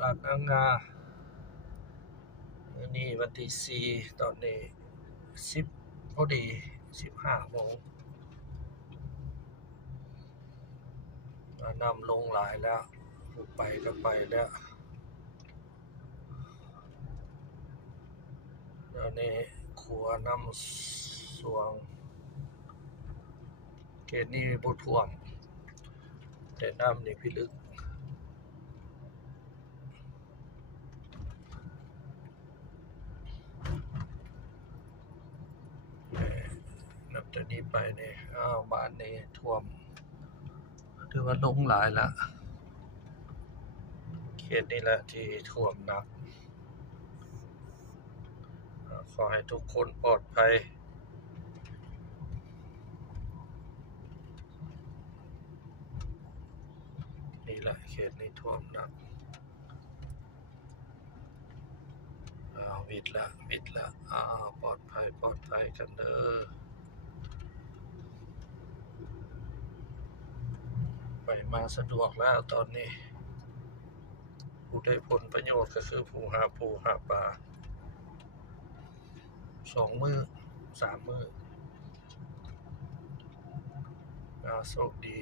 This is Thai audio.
ลาดนางงาอันนี้วันที่ 4ตอนนี้10พอดี15โมงน้ำลงหลายแล้วไปก็ไปแล้วเดี๋ยวนี้ขัวน้ำสวงเกณฑ์นี้บ่ท่วมแต่น้ำนี่พิลึกนับจากนี้ไปเนี่ยบ้านนี้ท่วมถือว่าลงหลายละเขตนี้แหละที่ท่วมหนักขอให้ทุกคนปลอดภัยนี่แหละเขตนี้ท่วมหนักวิดละปลอดภัยกันเด้อไปมาสะดวกแล้วตอนนี้ผู้ได้ผลประโยชน์ก็คือผู้หาปูหาปลา2 มื้อ 3 มื้อโชคดี